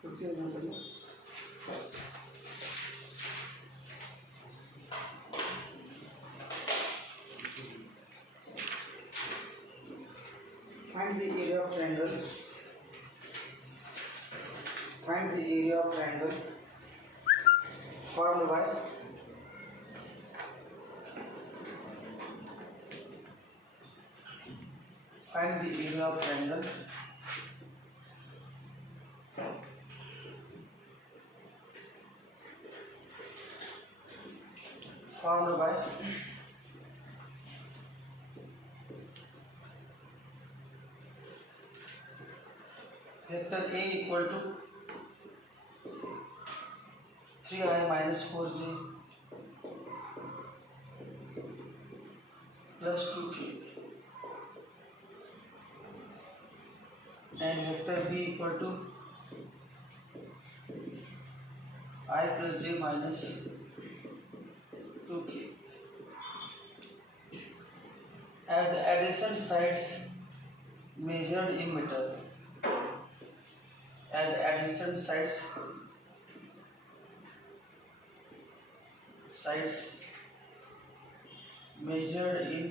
Find the area of triangle. Find the area of triangle formed by find the area of triangle formed by vector A equal to 3i minus 4j plus 2k and vector B equal to I plus j minus 2k. As the adjacent sides measured in meter, as adjacent sides measured in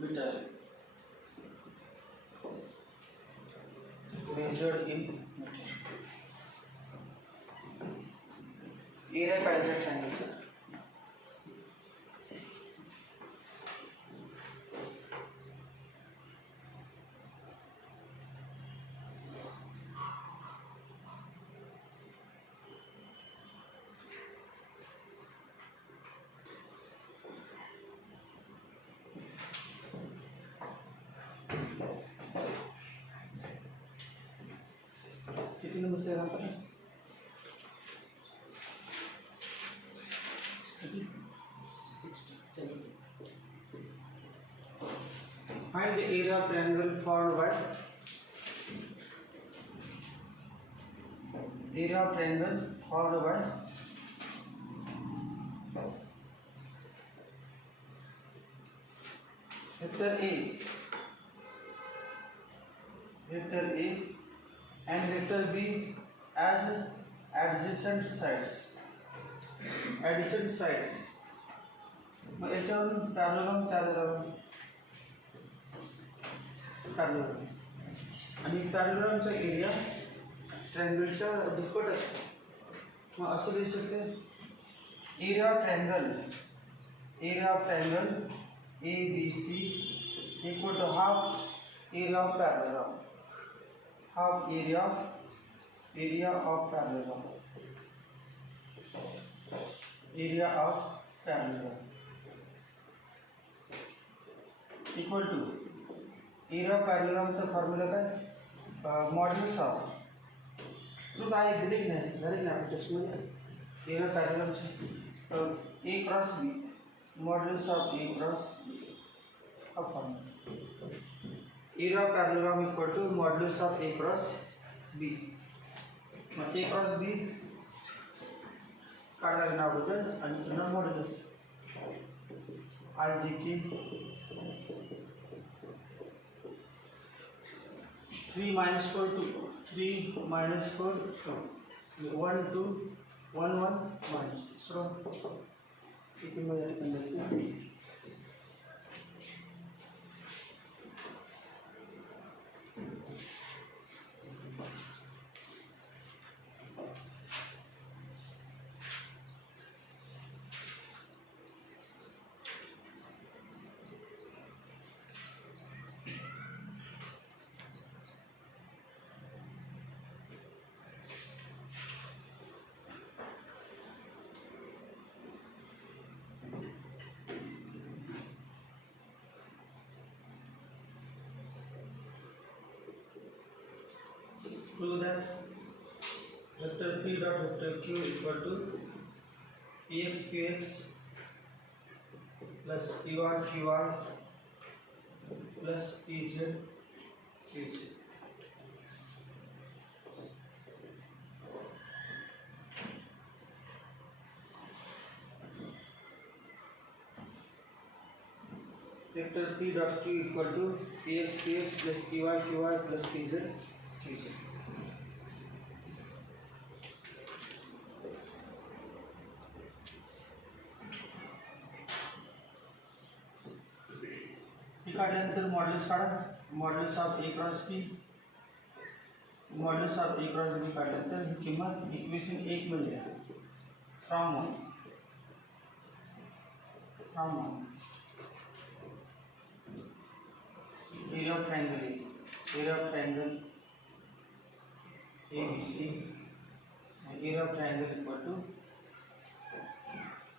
meter, measured in meter. area parallel triangle sir. कितने नंबर से एग्जाम्पल है? Find the area of triangle formed by area of triangle formed by vector A and vector B as adjacent sides. मग याच्यावर पॅरलॉग आणि पॅरलॉगचा एरिया ट्रायंगलच्या दुप्पट असतो. मग असं देऊ शकते area of triangle ABC equal to half area of parallelogram. Half area of parallelogram equal to area पॅरलॉगचा फॉर्म्युला काय? मॉड्युलस ऑफ तू काय दिली की नाही आपण टेक्स्टमध्ये एरिया पॅरलॉगचे A cross B modulus of A cross B हा formula. Area parallelogram equal to modulus of A cross B. मग A क्रॉस B काढा लागणार अगोदर आणि पुन्हा मॉड्युलस IGK 3 minus 4 2 3 minus 4 2 1 2 1 1 minus so इथे मध्ये conduction prove that vector P dot vector Q equal to Px Qx plus Py Qy plus Pz Qz. vector vector p dot q equal to px qx plus py qy plus pz qz। काढल्यानंतर modulus काढा, modulus of a cross b, modulus of a cross b काढल्यानंतर ही किंमत equation 1 मध्ये from 1 area of triangle ABC, area of triangle equal to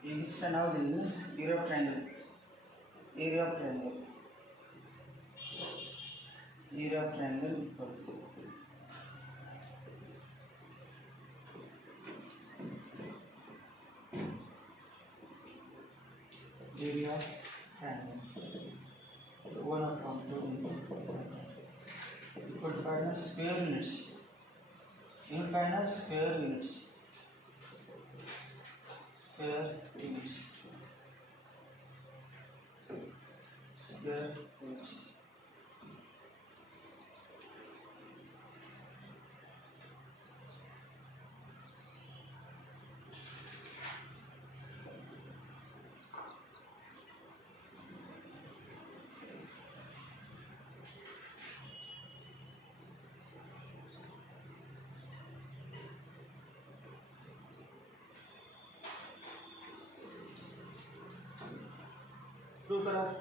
ABC का नाव देंगे area of triangle equal to area of triangle one upon 2 equal to kind of square units, square units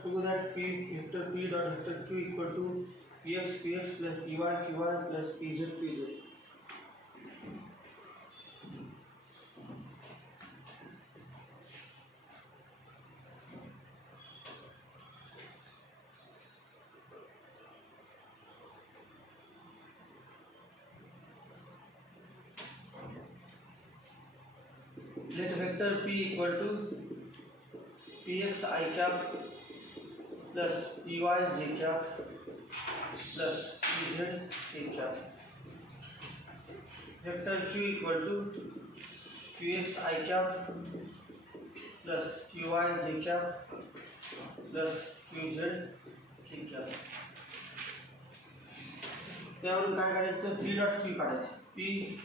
prove that vector p dot vector q equal to px qx plus py qy plus pz pz। Let vector p equal to px I cap plus py j cap plus pz k cap। Vector q equal to qx I cap plus py j cap plus pz k cap। त्यावरून काय काढायचं p dot q काढायचं p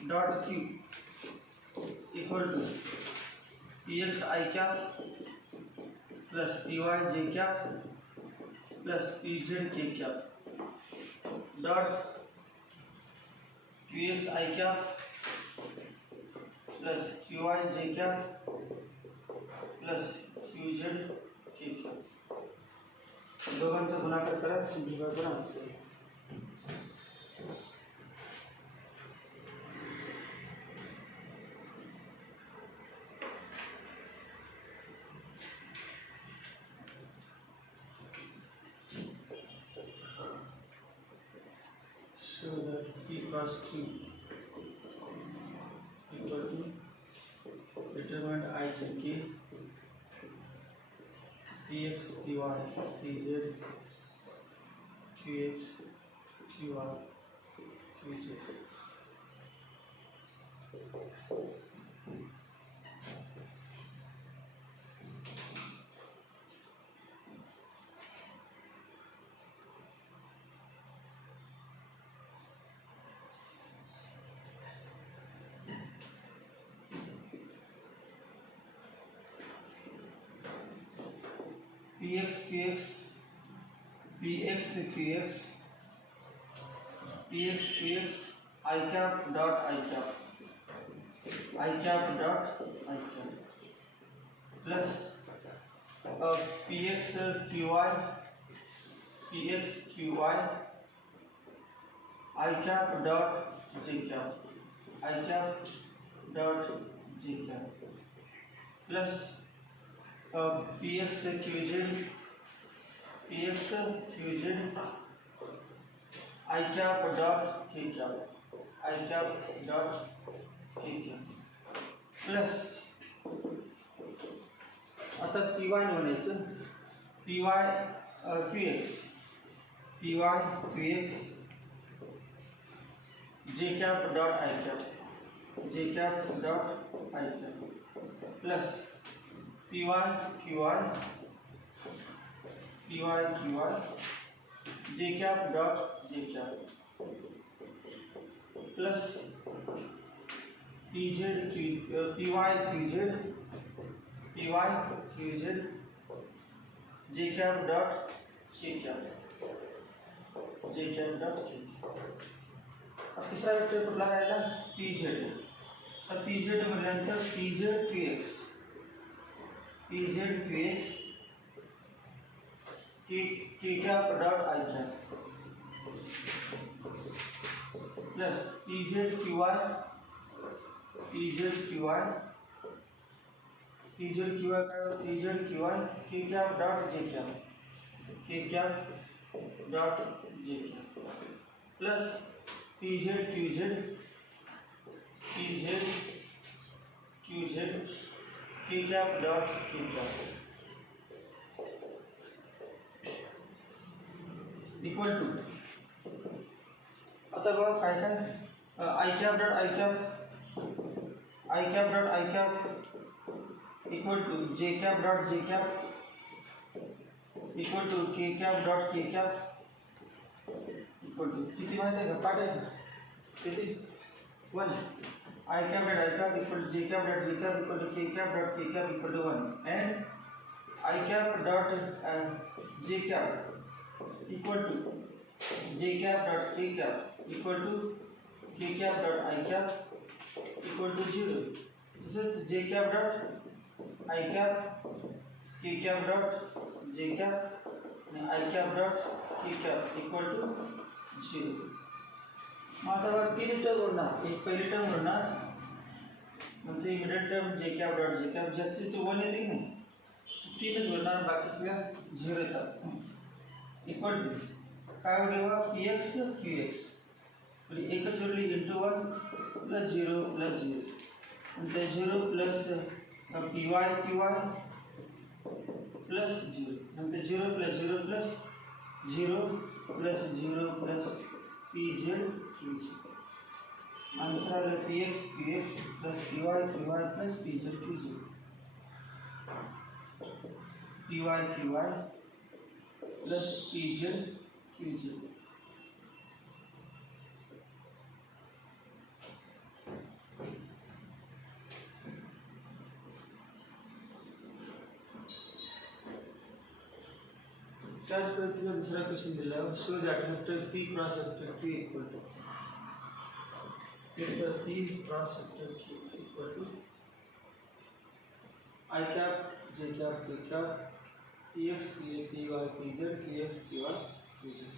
dot q equal to px I cap plus py j cap plus pz k cap dot qx I cap plus qy j cap plus qz k cap। दोघांचा गुणाकार करा, सिंप्लिफाय करा answer. So that p cross q equal to determined I j k px py pz qx qy qz। px qx px qx px qx I cap dot I cap dot I cap plus px qy I cap dot j cap dot j cap plus px qz I cap dot k cap plus आता py म्हणायचं py qx j cap dot I cap plus py qy P Y J cap dot J cap plus P Z P Y Q Z J cap dot K cap dot K. अब तीसरा vector कुठला राहिला P Z. तर P Z म्हटल्यानंतर P Z Q X K cap dot I cap plus P Z Q Y K cap dot J cap plus P Z Q Z K cap dot K cap equal to आता बघा काय काय I cap dot I cap equal to J cap dot equal to K cap dot K cap equal to किती माहिती आहे का पाठ आहे का किती 1 I cap equal to J cap dot equal to K cap dot equal to 1 and I cap dot J cap equal to J cap dot K cap equal to K cap dot I cap equal to 0. This is j cap dot I cap k cap dot j cap and I cap dot k cap equal to 0. मग आता तीन टर्म उरणार एक पहिली टर्म उरणार नंतर middle term j cap dot j cap जास्तीचे 1 येते नाही तीनच उरणार बाकी सगळ्या 0 येतात इक्वल टू काय उरले बा px qx म्हणजे एकच उरली इंटू 1 प्लस 0 प्लस 0 नंतर 0 plus P Y Q Y plus 0 नंतर 0 plus 0 plus 0 plus 0 plus P Z Q Z answer आला P X Q X plus P Y plus P Z Q Z P Y plus P Z Q Z त्याच पद्धतीचा दुसरा question दिला show that vector P cross vector Q equal to vector P cross vector Q equal to I cap J cap के cap P X P Y P Z P X P Y P Z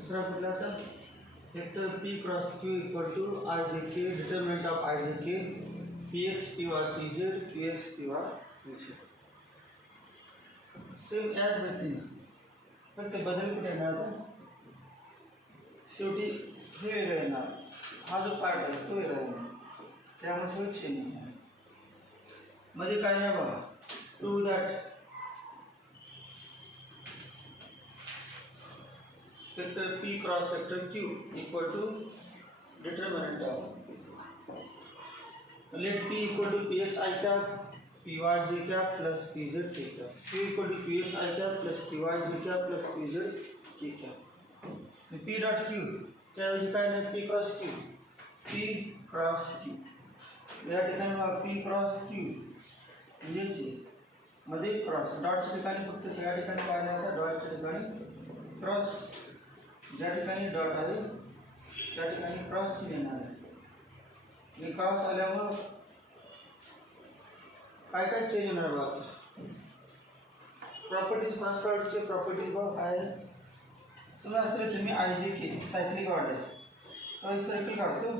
दुसरा कुठला आता vector P cross Q equal to I J K determinant of I J K P X P Y P Z Q X P Y P Z same as with फक्त बदल कुठे येणार होता शेवटी हे वेगळं येणार हा जो पार्ट आहे तो वेगळा येणार त्यामुळे सगळं चेंज होणार मध्ये काय नाही बघा to that vector p cross vector q equal to determinant of let p equal to px i cap py j cap plus pz k cap q equal to qx i cap plus py j cap plus pz k cap p dot q त्याऐवजी काय नाही p cross q या ठिकाणी p cross q म्हणजे मध्ये क्रॉस डॉटच्या ठिकाणी फक्त सगळ्या ठिकाणी काय नाही आता डॉटच्या ठिकाणी क्रॉस ज्या ठिकाणी डॉट आहे त्या ठिकाणी क्रॉस चिन्ह येणार आहे आणि क्रॉस आल्यामुळे काय काय चेंज होणार बघा प्रॉपर्टीज फर्स्ट ऑर्डरचे प्रॉपर्टीज बघा काय समजा असं तुम्ही आय जे के सायक्लिक ऑर्डर सर्कल काढतो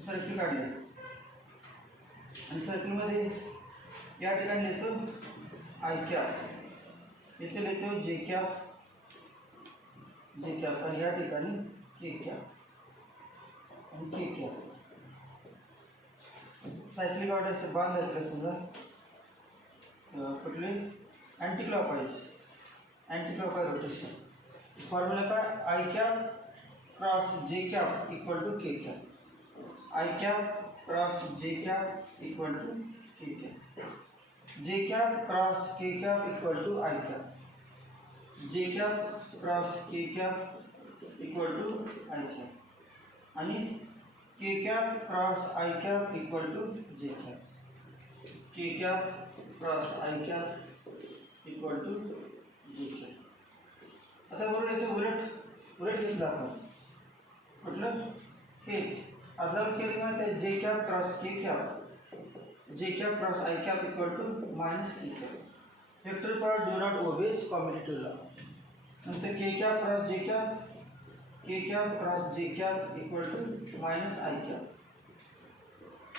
सर्कल काढले आणि सर्कलमध्ये या ठिकाणी लिहितो आय कॅप इथे लिहितो जे कॅप आणि या ठिकाणी के कॅप आणि के कॅप सायक्लिक ऑर्डर से बांध घातलं समजा कुठले अँटी क्लॉकवाईज रोटेशन फॉर्म्युला काय I cap cross J cap equal to K cap I cap cross J cap equal to K cap J cap cross K cap equal to I cap J cap cross K cap equal to I cap आणि K cap cross I cap equal to J cap K cap cross I cap equal to J cap आता बरोबर याचं उलट घेतलं आपण म्हटलं हेच आदलावर केलं माहिती आहे जे cap cross K cap J cap cross I cap equal to minus E cap. Vector part do not obeys commutative law. नंतर K cap cross J cap equal to minus I cap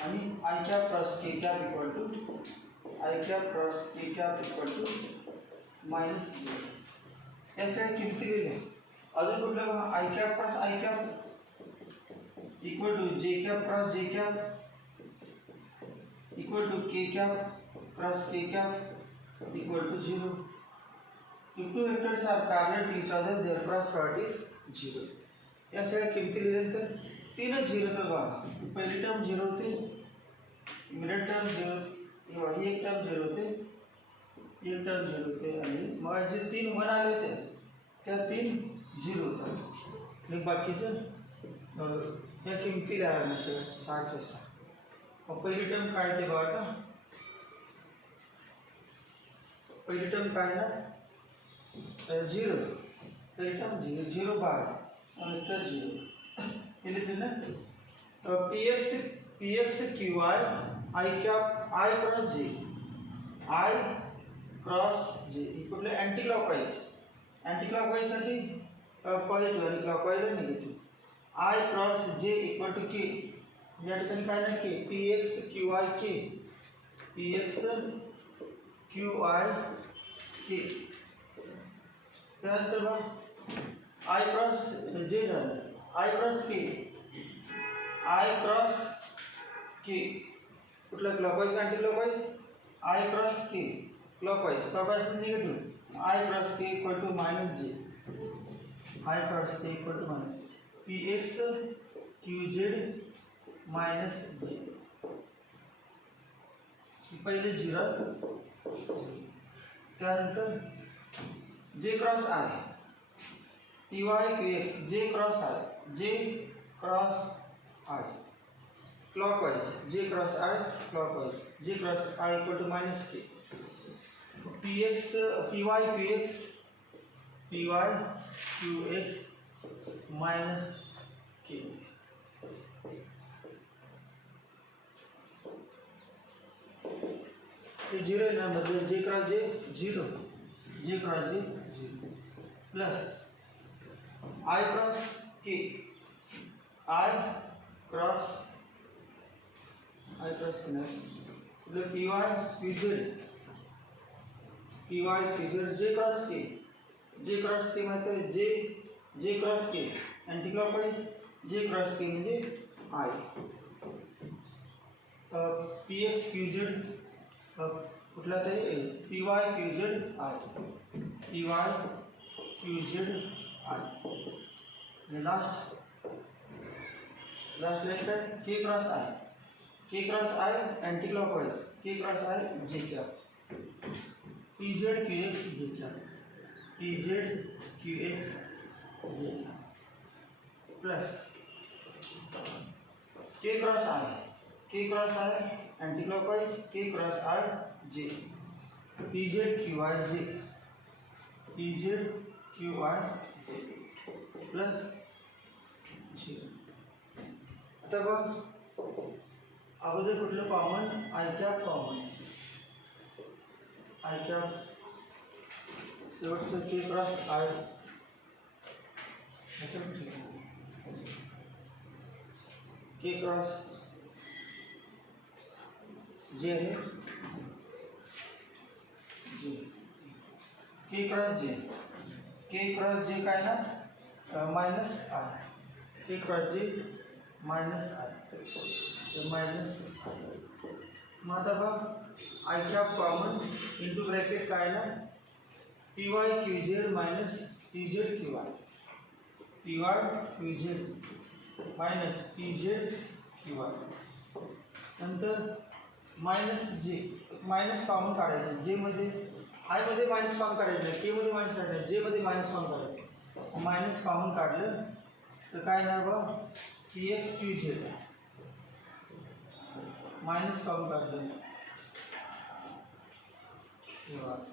आणि I cap cross K cap equal to minus J. ऐसे किमती लिहिले अजून कुठलं बघा I cap cross I cap equal to J cap cross J cap equal to k cap cross k cap equal to 0. If two vectors are parallel to each other, their cross product is 0. या सगळ्या किमती लिहिल्यानंतर तीनच 0 तर बघा पहिली टर्म 0 होते middle term 0 किंवा ही एक टर्म 0 होते एक टर्म 0 होते आणि मग जे तीन 1 आले होते त्या तीन 0 होतात आणि बाकीचं या किमती लिहायला सगळ्या 6च्या 6 पहिली टर्म काय ते बघा आता पहिली टर्म काय ना 0 पहिली टर्म 0 बार वेक्टर 0 हे लिहितो ना px qy I cap I cross j equal to anti clockwise साठी पॉझिटिव्ह आणि clockwise negative I cross j equal to k या ठिकाणी काय नाही के px qy k त्यानंतर बघ I क्रॉस जे झालं I क्रॉस k कुठला clockwise anticlockwise I cross k clockwise negative I cross k equal to minus j I cross k equal to minus px qz minus J पहिले 0 त्यानंतर जे cross आहे py qx J cross आहे clockwise J cross i equal to minus k py qx minus k ये 0 है ना मतलब J cross J 0 J cross J 0 plus I cross K, I cross K मतलब Py Qz J cross K माहिती आहे J cross K anti clockwise J cross K म्हणजे I Px Qz कुठला तरी Py Qz I आणि last line काय K cross I anti clockwise K cross I J cap Pz Qx J cap Pz Qx J plus K cross I anti clockwise K cross I J Pz Qy J plus J आता बघ अगोदर कुठलं common I cap शेवटचं K cross I K cross J है K cross J का है ना minus I K cross J minus I minus मतलब I cap common into bracket का है ना Py Qz minus Pz Qy minus Pz Qy नंतर माइनस J माइनस कॉमन काढायचं J मध्ये I मध्ये माइनस कॉमन काढायचं K मध्ये माइनस काढायचं J मध्ये माइनस कॉमन काढायचं माइनस कॉमन काढलं तर काय येणार बघ Px Qz माइनस कॉमन काढलं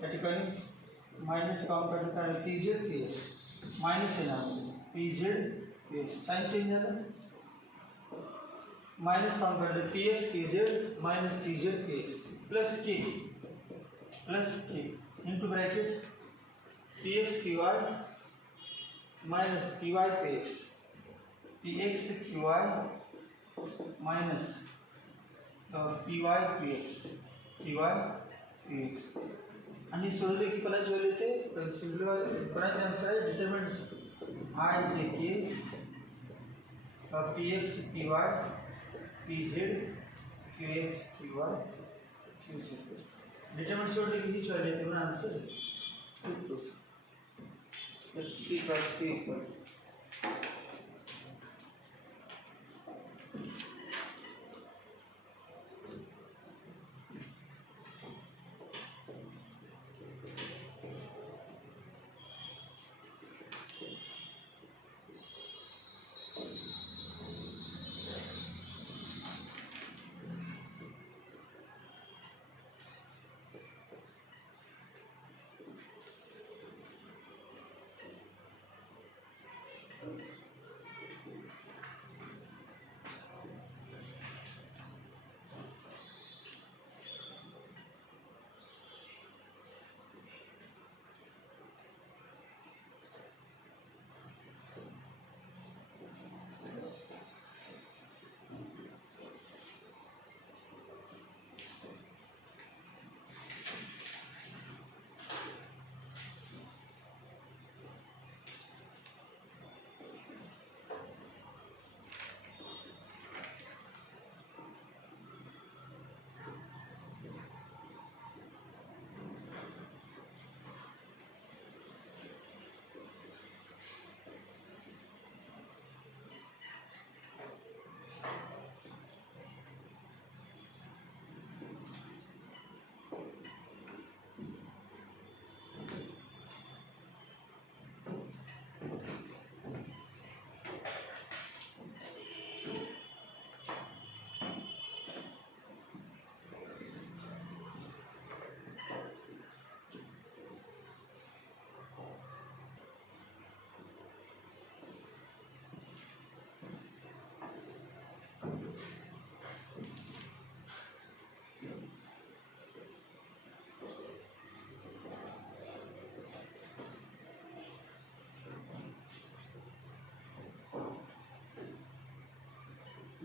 या ठिकाणी माइनस कॉमन काढलं काय Pz Qx माइनस येणार Pz Qx साइन चेंज झालं माइनस कॉमन काढलं Px Qz minus Pz Qx plus K into bracket Px Qy minus Py Qx Px Qy minus Py Qx आणि सोडले की कोणाची व्हॅल्यू येते सिम्पलीफाय कोणाचे आन्सर आहे determinant I J K Px Qy Pz Qx Qy Qz determinant सोडले की हीच व्हॅल्यू येते म्हणून आन्सर आहे P cross P equal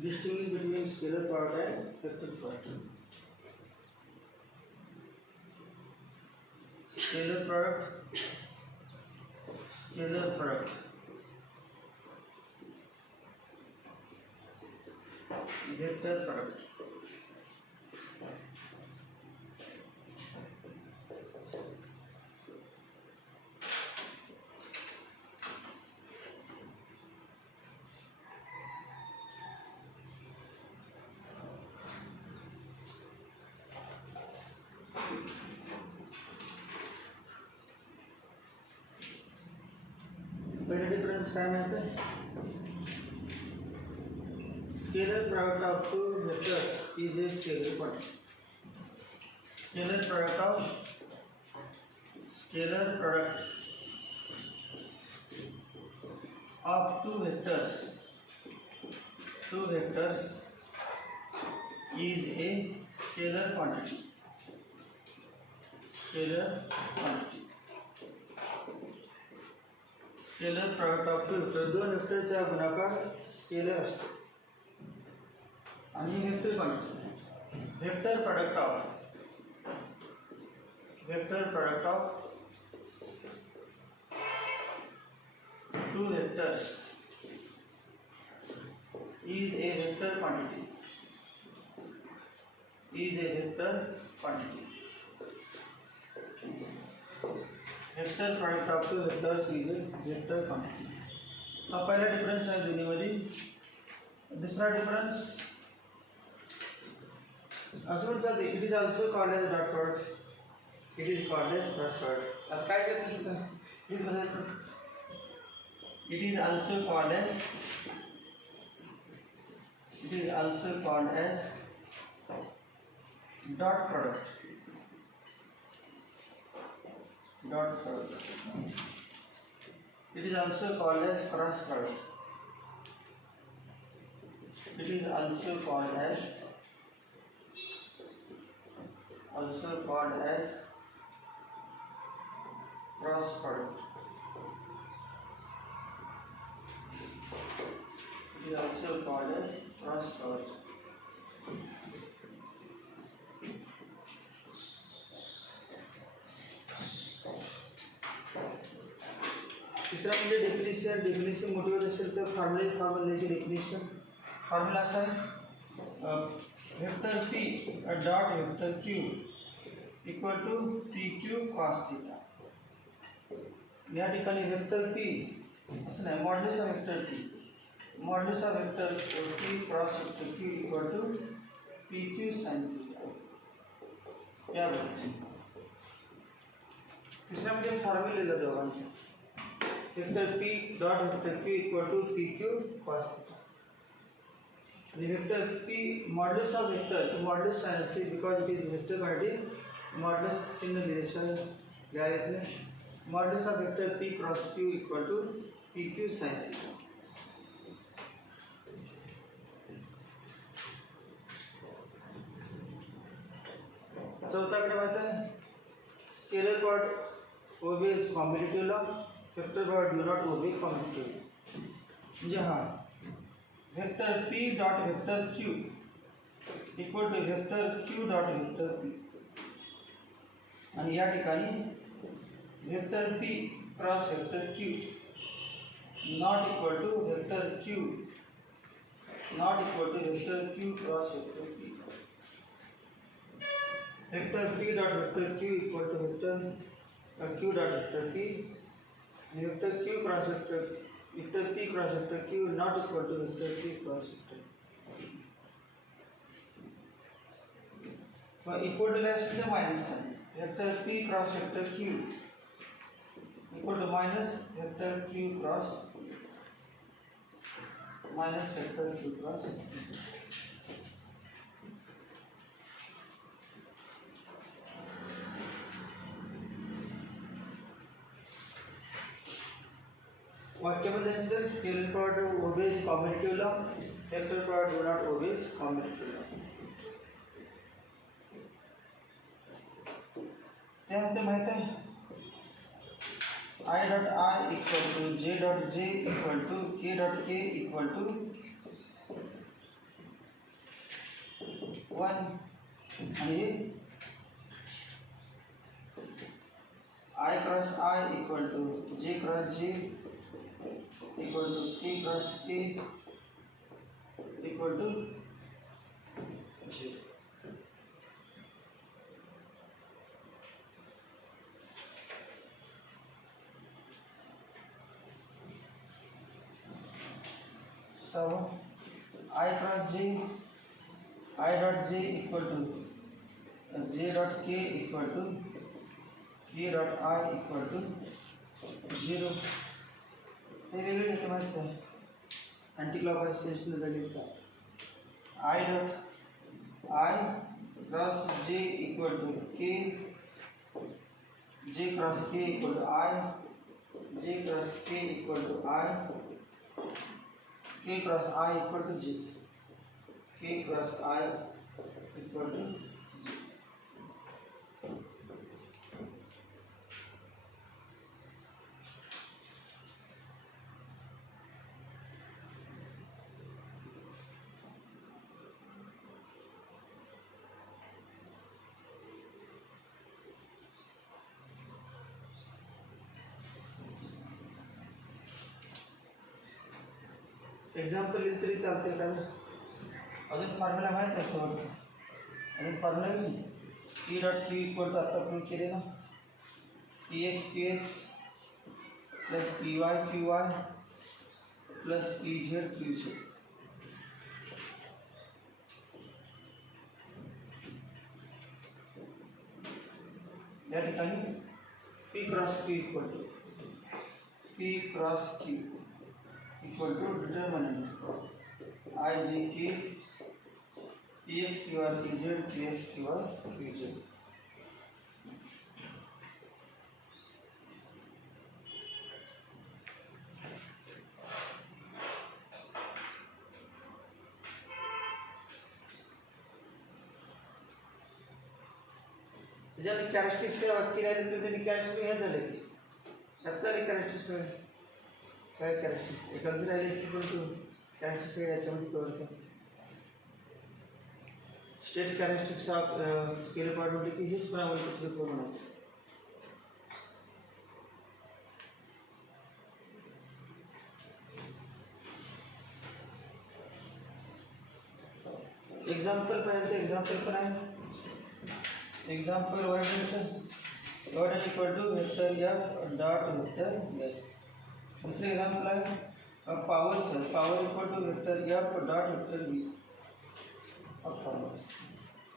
Distinguish between scalar product and vector product. Scalar product, vector product. पहले डिफरेंस क्या है यहाँ पे? Scalar product of two vectors is a scalar quantity. Scalar product of two vectors is a scalar quantity. Scalar product of two vectors. दोन वेक्टरचा गुणाकार स्केलर असतो आणि vector quantity. Vector product of two vectors is a vector quantity. Vector product of two vectors is a vector quantity. हा पहिला डिफरन्स आहे दोन्हीमध्ये. दुसरा डिफरन्स असं म्हणतात it is also called as dot product. It is called as cross product. आता काय करते हे बघायचं. It is also called as dot product. It is also called as cross product. It is also called as cross product. It is also called as cross product. तिसरा म्हणजे डेफिनेशन मोठी होत असेल तर फॉर्म्युलाची डेफिनेशन. फॉर्म्युला असा आहे vector P dot vector Q equal to P Q cos theta. या ठिकाणी वेक्टर पी असं नाही, modulus of vector P. Modulus of vector P cross vector Q equal to P Q sine theta. या तिसरा म्हणजे formula दोघांचा. Vector P dot vector Q equal to P Q cos theta. आणि vector P modulus of vector modulus sign असते because it is vector quantity. Modulus चिन्ह दिल्याशिवाय लिहा येत नाही. Modulus of vector P cross Q equal to P Q sine theta. चौथाकडे माहिती आहे scalar product obeys commutative law. Vector product do not obey commutative. म्हणजे हा vector P dot vector Q equal to vector Q dot vector P. आणि या ठिकाणी vector P cross vector Q not equal to vector Q cross vector P. Vector P dot vector Q equal to vector Q dot vector P. Vector Q cross vector P cross vector Q not equal to vector P cross vector. Equal to असते minus sign. Vector P cross vector Q equal to minus vector Q cross वाक्यामध्ये scalar product obeys commutative law. Vector product do not obeys commutative law. त्यानंतर माहिती आहे I dot I equal to J dot J equal to K dot K equal to one आणि I cross I equal to J cross J equal to K cross K equal to J. So I cross J, I dot J equal to J dot K equal to K dot I equal to 0. हे वेगळे येते माहिती आहे anticlockwise सेशनल व्हॅल्यूचा I dot I cross J equal to K, J cross K equal to I, J cross K equal to I, K cross I equal to J, K cross I equal to J. Example इस तरी चालते का अजून फॉर्म्युला माहीत आहे शेवटचा अजून formula नाही P dot Q equal to आता प्रूव्ह केले ना P X Q X plus P Y Q Y plus P Z Q Z. या ठिकाणी P cross Q equal to P cross Q equal to determinant I J K P X Q R P Z P X Q R P Z. त्याच्यात कॅरेक्टरिस्टिक्स काय वाक्य राहिले तर त्यांनी कॅरेक्टरिस्टिक हे झाले की त्याचा कॅरेक्टरिस्टिक काय कॅरेक्टरिस्टिक्स एकाच राहिले इक्वल टू कॅरेक्टरिस्टिक याच्यामध्ये कळतं state characteristics of scale probability हेच प्रोबॅबिलिटी म्हणायचं. एग्जाम्पल पाहिजे एग्जाम्पल पण आहे example one equal to vector F dot vector S. दूसरे एग्जाम्पल है power power equal to vector F dot vector B और पावर.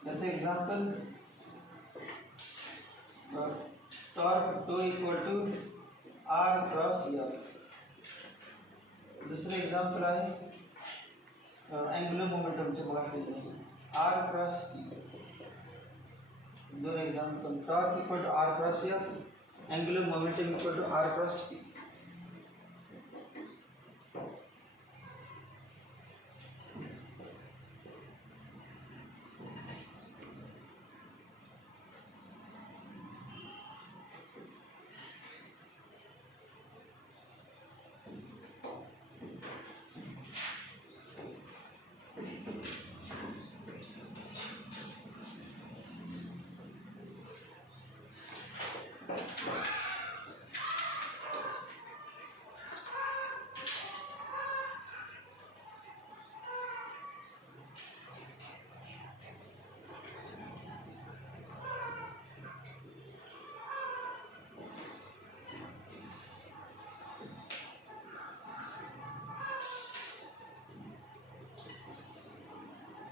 जैसे example torque to equal to R cross F. दूसरे example आहे angular मोमेंटमचे बघा केले आर क्रॉस पी. दोन example torque equal to R cross F angular momentum equal to R cross P.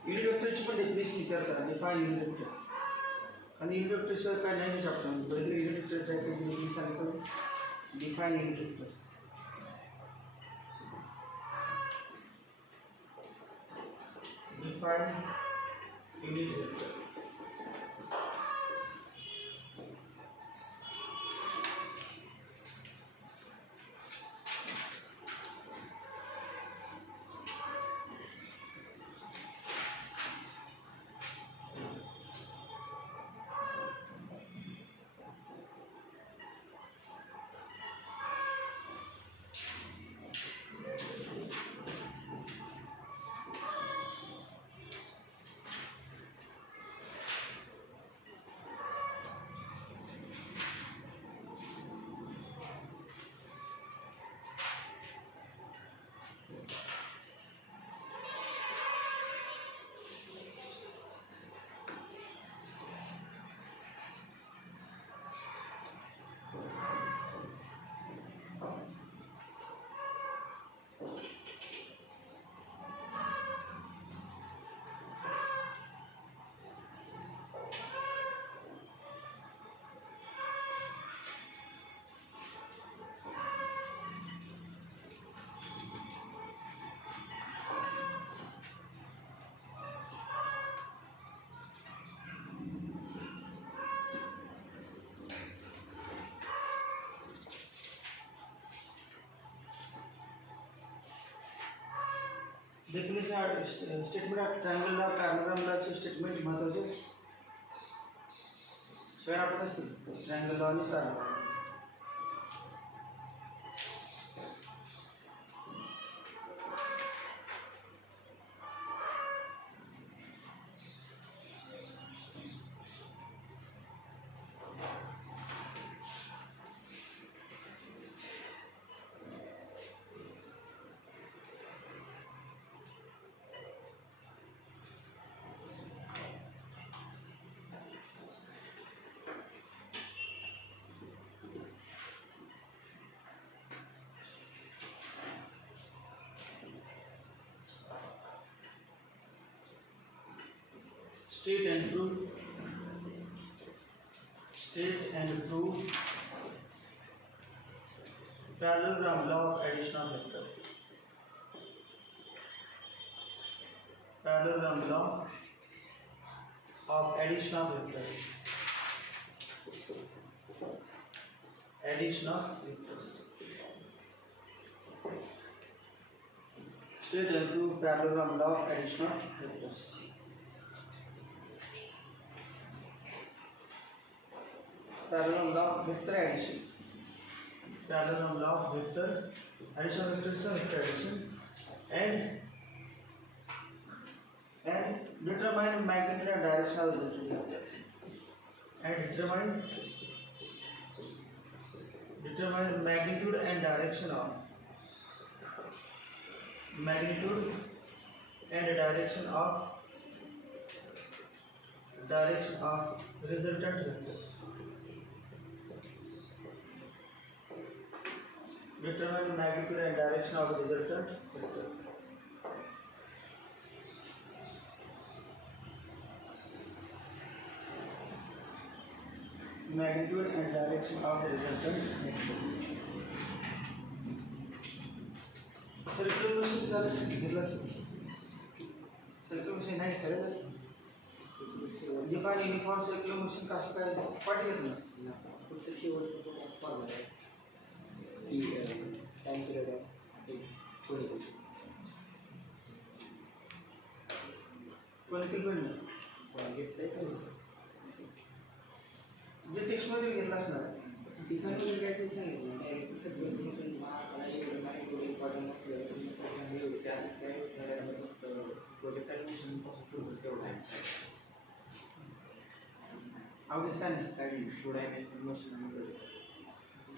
Unit वेक्टरची पण डेफिनेशन विचार करा डिफाइन युनिट वेक्टर आणि युनिट वेक्टरशिवाय काय नाही आपण पहिले युनिट वेक्टरचं आहे ते मी सांगितलं define unit vector. Define unit vector definition statement of triangle law parallelogram law statement महत्वाचे सगळ्या आठवत असतील triangle law आणि parallelogram. State and prove parallelogram law of addition of vector. Parallelogram law of addition of vectors. Addition of vectors. State and prove parallelogram law of addition of vectors. Parallelogram law of vector addition. Parallelogram law of vector addition of vectors to vector addition and determine magnitude and direction of resultant vector. And determine magnitude and direction of resultant vector. Determine magnitude and direction of resultant vector. Magnitude and direction of the resultant vector. Circular motion झालं घेतलं circular motion नाही करत define uniform circular motion कसं काय पाठ घेतलं फक्त शेवटचं तो फॉर्म्युला आहे की टाइम पिरियड आहे कोणी केलं घेतलंय जे टेक्स्ट मध्ये घेतला असणार डिफाइन मध्ये काय सांगितलं डायरेक्ट सगळं मला एवढं नाही थोडं इम्पॉर्टंट असलं तर मी प्रोग्राम घ्यायचे आणि काय प्रोजेक्ट ॲडमिशन पासून प्रोसेस तेवढा आहे आवडीच काय नाही काय थोडं आहे मशीन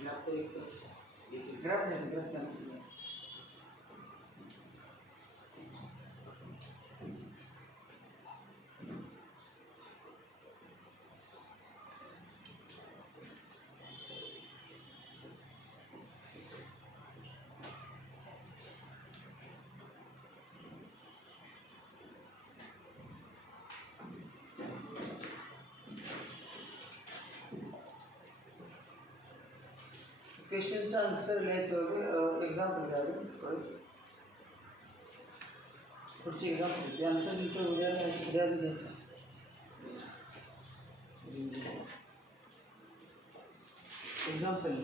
ग्राफ एक ग्राफ नाही ग्राफ कॅन्सल क्वेश्चन आंसर लिहायचं एक्झाम्पल घ्यावे पुढची एक्झाम्पल आन्सर लिहितो उद्या घ्यायचं example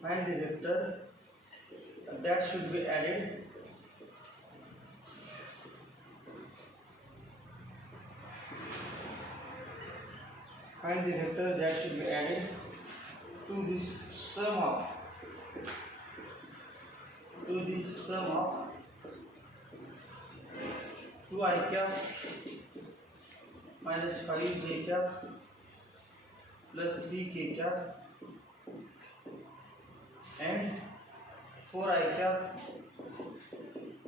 find this vector that should be added. Find the vector that should be added to the sum of 2i cap minus 5j cap plus 3k cap and 4i cap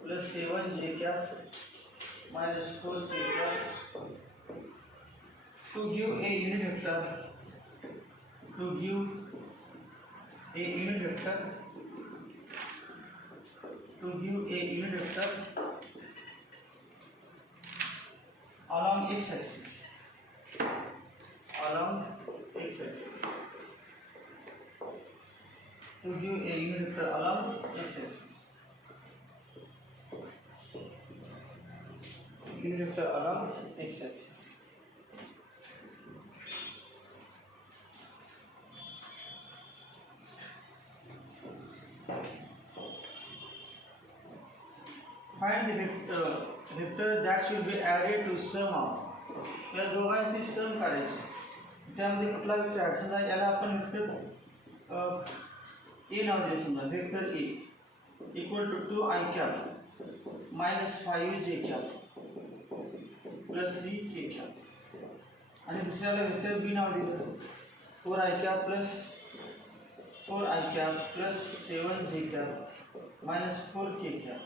plus 7j cap minus 4k cap to give a unit vector along x-axis. to give a unit vector along x-axis. Unit vector along x-axis. Find the vector that should be added to sum of. या दोघांची सम करायची. त्यामध्ये कुठला vector add समजा याला आपण vector A नाव दिले समजा vector A equal to 2 i cap minus 5 j cap plus 3 k cap आणि दुसऱ्याला वेक्टर बी नाव दिलं 4 i cap plus 4 i cap plus 7 j cap minus 4 k cap.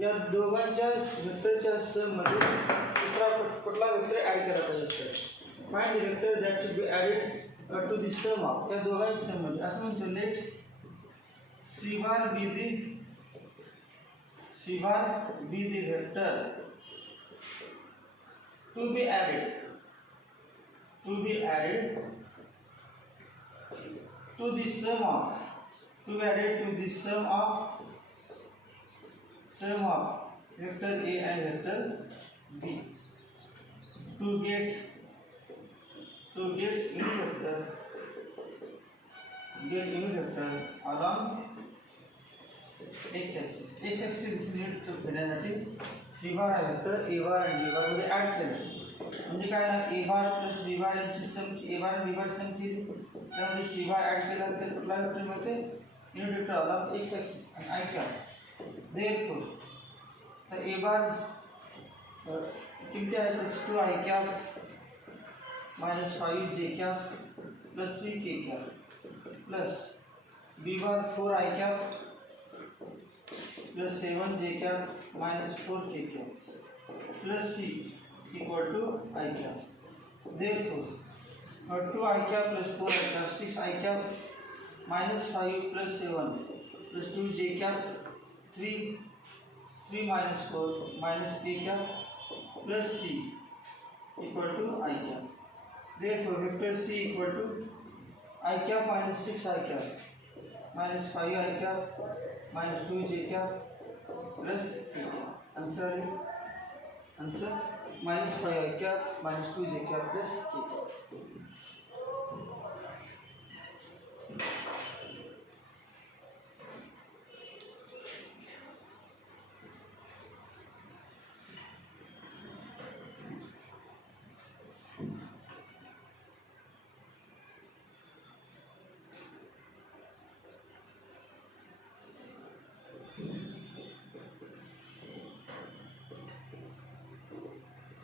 या दोघांच्या वेक्टरच्या सम मध्ये दुसरा कुठला वेक्टर ॲड करायला पाहिजे. Find the vector that should be added to the sum of. या दोघांच्या सम मध्ये असं म्हणतो let C bar be the vector to be added to the sum of vector A and vector B to get unit vector along x-axis. x-axis is needed to फिरण्यासाठी C bar हा vector A bar आणि B bar मध्ये ऍड केला म्हणजे काय ना A bar plus B bar यांची सम A bar आणि B bar सम केली त्यामध्ये C bar ऍड केला तर कुठला वेक्टर मिळते युनिट वेक्टर अलॉंग x-axis आणि I कॅप. therefore तर A bar किती आहे तर 2 I cap minus 5 j cap plus 3 k cap plus B bar 4 I cap plus 7 j cap minus 4 k cap plus c equal to I cap. Therefore 2 I cap plus 4 I cap 6 I cap minus 5 plus 7 plus 2 j cap 3 minus 4 minus k cap plus c equal to I cap. Therefore vector c equal to I cap minus 6 I cap minus 5 I cap minus 2 j cap plus k cap. Answer minus 5 I cap minus 2 j cap plus k cap.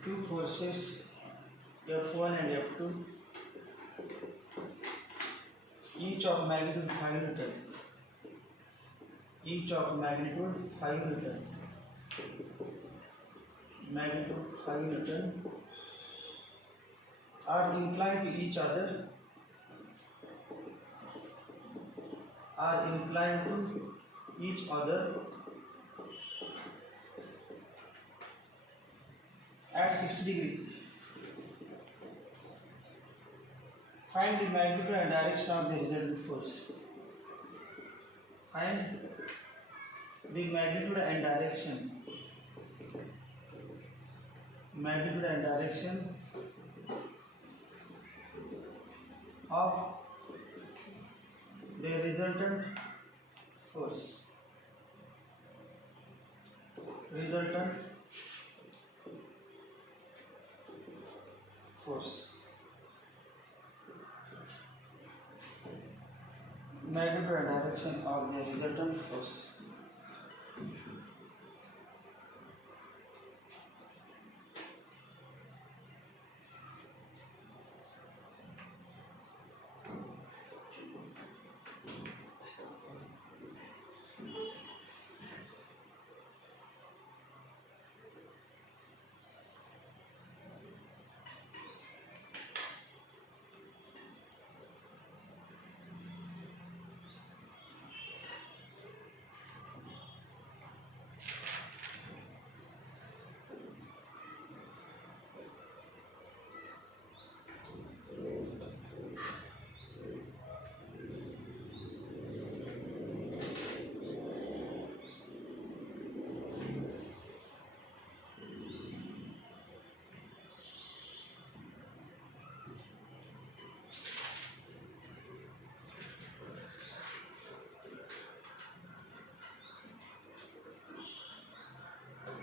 Two forces F1 and F2 each of magnitude 5 Newton are inclined to each other at 60 degree. Find the magnitude and direction of the resultant force. Find the magnitude and direction of the resultant force. Magnitude and direction of the resultant force.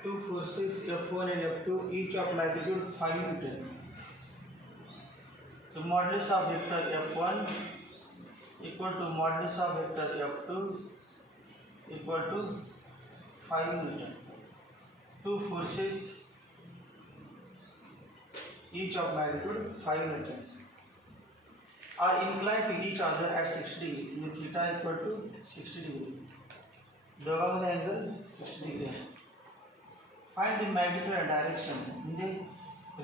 two forces F1 and F2 each of magnitude 5 Newton. So modulus of vector F1 equal to modulus of vector F2 equal to 5 Newton. Two forces each of magnitude 5 Newton are inclined to each other at 60 degree with theta equal to 60 degree. दोघांमध्ये angle 60 degree आहे. Find the magnitude and direction म्हणजे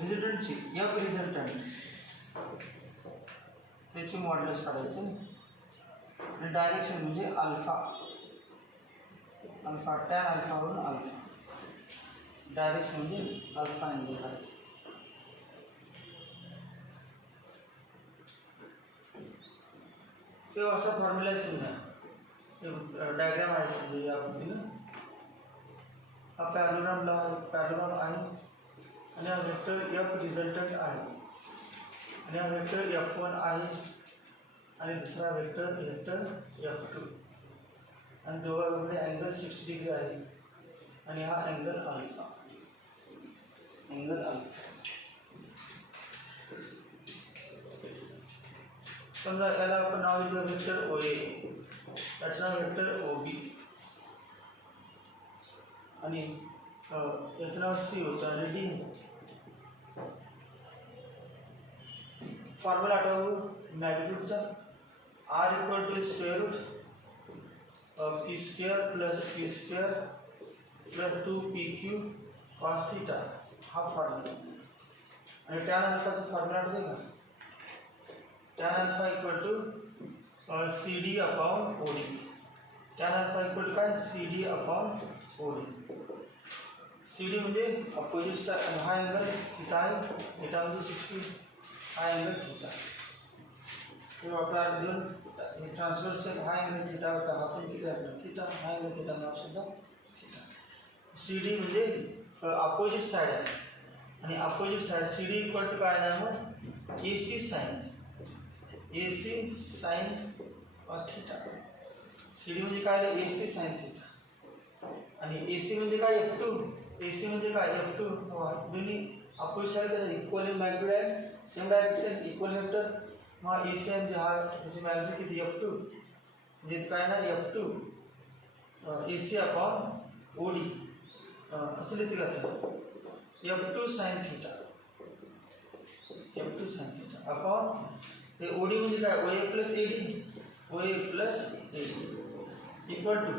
रिझल्टंटची F resultant त्याची modulus काढायचं आणि direction म्हणजे alpha alpha tan अल्फावरून alpha direction म्हणजे अल्फा अँगल काढायचं. तो असा फॉर्म्युला आहे समजा डायग्राम आहे समजा या पद्धतीनं हा पॅरलोग्राम आहे आणि हा वेक्टर एफ रिझल्टंट आहे आणि हा वेक्टर F1 आहे आणि दुसरा वेक्टर F2 आणि दोघांमध्ये अँगल 60 डिग्री आहे आणि हा अँगल अल्फा समजा याला आपण नाव दिलं वेक्टर OA त्याचं नाव वेक्टर OB आणि याचं नाव C होतं आणि D. फॉर्म्युला आठवू मॅग्निट्यूडचा R equal to square root P square plus Q square plus 2PQ cos theta हा फॉर्म्युला आणि टॅन अल्फाचा फॉर्म्युला आठवते का tan alpha equal to CD upon OD tan alpha equal काय CD अपॉन OD CD म्हणजे opposite side हा angle theta आहे theta म्हणजे 60 हा अँगल थीटा तो आपला दोन ट्रान्सव्हर्सल हा अँगल थीटा होता हा पण किती आहे थीटा हा अँगल थीटा नाव सुद्धा थीटा. CD म्हणजे अपोजिट साइड आहे आणि opposite side CD equal to काय आहे मग AC साइन थीटा. CD म्हणजे काय AC साइन थीटा आणि AC म्हणजे काय F2 AC म्हणजे काय F2 दोन्ही अपोजिट साइड इक्वल मॅग्निट्यूड आहे सेम डायरेक्शन इक्वल वेक्टर मग AC म्हणजे हा त्याची मॅग्निट्यूड किती F2 म्हणजे काय ना F2 AC अपॉन OD असं लिहिलं जातं F2 साइन थीटा अपॉन ते OD म्हणजे काय OA plus AD equal to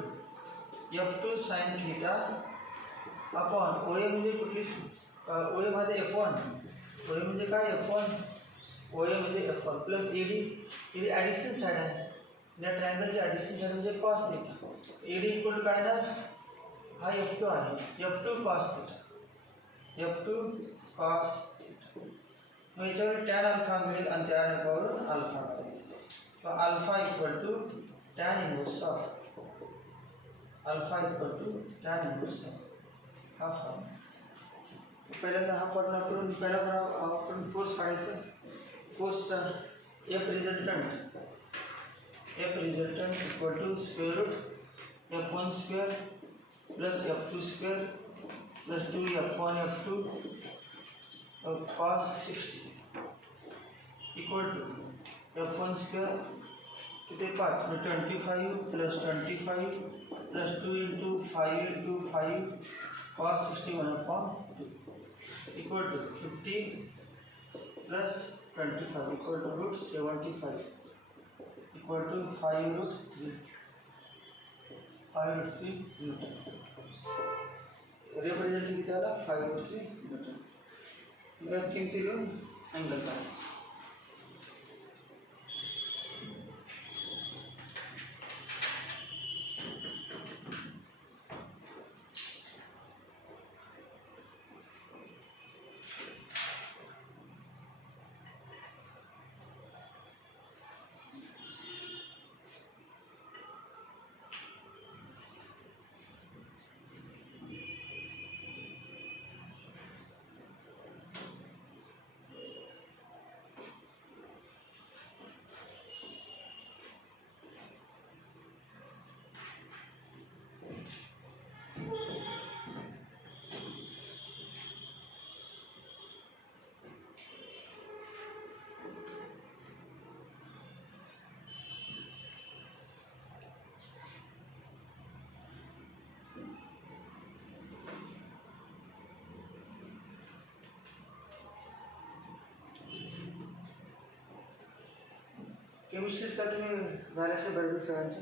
F2 sine theta upon OA म्हणजे कुठली OA मध्ये F1 OA म्हणजे काय F1 OA म्हणजे F1 प्लस AD ही ॲडिशन साइड आहे या ट्रायंगलची ॲडिशन साइड म्हणजे cos theta AD equal to काय ना हा F2 आहे F2 कॉस थीटा मग याच्यावर टॅन अल्फा मिळेल आणि त्या अल्फावरून अल्फा काढायचं तो alpha equal to tan inverse of हा फॉर्म पहिल्यांदा हा फॉर्म्युला करून पहिला आपण फोर्स काढायचं फोर्सचा F resultant equal to square root F1 square plus F2 square plus 2F1 F2 cos 60 equal to F1 square किती 5 में 25 plus 25 plus 2 into 5 into 5 cos 61 upon 2 equal to 50 plus 25 equal to root 75 equal to 5 रूट 3 Newton represent किती आला 5 रूट 3 न्यूटन यात किमती लिहून अँगल काढायचा. केमिस्ट्रीज का तुम्ही झाले असेल बरोबर सगळ्यांचं.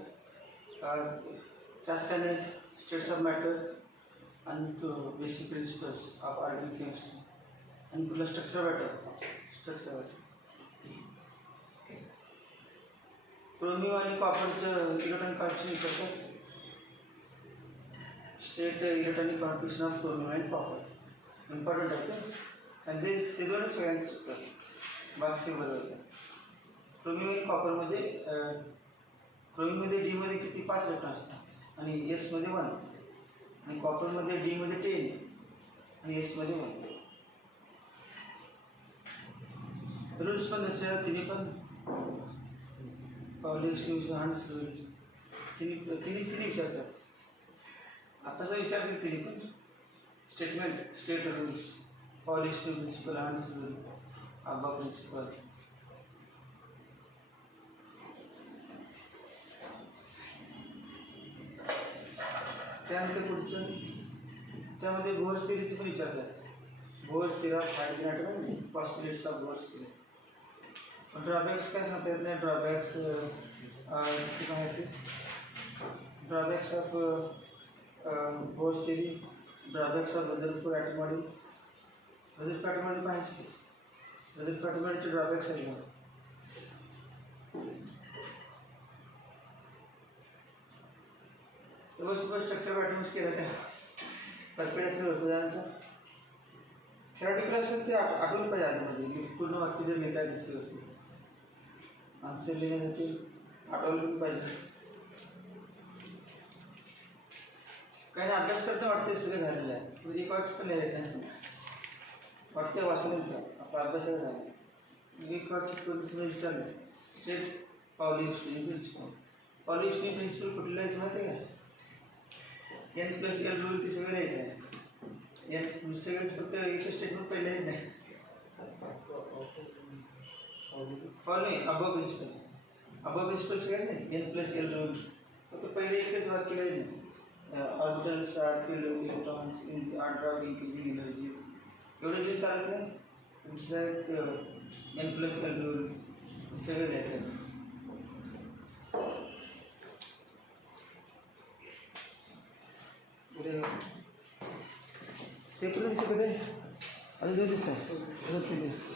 त्याने स्टेट्स ऑफ मॅटर आणि तो basic principles of organic chemistry आणि तुला स्ट्रक्चर मॅटर. क्रोमियम आणि कॉपरचं इलेक्ट्रॉनिक कॉन्फिगरेशन करतात. State electronic configuration of chromium and copper important आहे ते, आणि ते दोन सगळ्यांचं सुटतात बाकी बदलतात. क्रोमियम आणि कॉपरमध्ये क्रोमियममध्ये डीमध्ये किती 5 इलेक्ट्रॉन असतात आणि एसमध्ये 1, आणि कॉपरमध्ये डीमध्ये 10 आणि एसमध्ये 1. रूल्स पण त्याच्या तिन्ही पण हांस रूल तिन्ही विचारतात. आत्ताचा विचारतील तिन्ही पण statement state rules Pauli's principle Hund's rule Aufbau principle. त्यानंतर पुढचं त्यामध्ये बोहर सिरीजचं पण विचारतात. Bohr theory of hydrogen possibilities of Bohr theory. Drawbacks काय सांगता येत नाही. ड्रॉबॅक्स किती काय ते ड्रॉबॅक्स ऑफ बोहर स्थिरी, drawbacks of Rutherford atom model. Rutherford atom model पाहिजे. रदरफोर्ड ॲटम मॉडेलचे ड्रॉबॅक्स आहे का? वर्षभर स्ट्रक्चर ॲटम्स केलं त्या परफेक्ट असेल उदाहरणाचं थेरॉटिकल असेल ते आठवलं पाहिजे आधीमध्ये की पूर्ण वाक्य जर लिहिता येत असेल व्यवस्थित आन्सर लिहिण्यासाठी आठवलं पण पाहिजे. काही नाही अभ्यास करता वाटते सगळं झालेलं आहे. एक वाक्य पण लिहायचं नाही वाटते वाचून आपला अभ्यास झाला. एक वाक्य करून सगळं विचारलं. State policy principle. Policy principle कुठलं लिहायचं माहिती आहे का? N+L रूल ते सगळं द्यायचं आहे. सगळेच फक्त एकच स्टेटमेंट पहिले येत नाही. फॉलोइंग अबव प्रिन्सिपल सगळ्यात नाही. N+L रूल फक्त पहिले एकच वाक्य लिहायचं. Orbitals are filled with electrons in the order of increasing energies. एवढं लिहिलं चालत नाही. दुसरं N+L रूल सगळं लिहायचं. पेपर कधी अजून 2 दिवस आहे.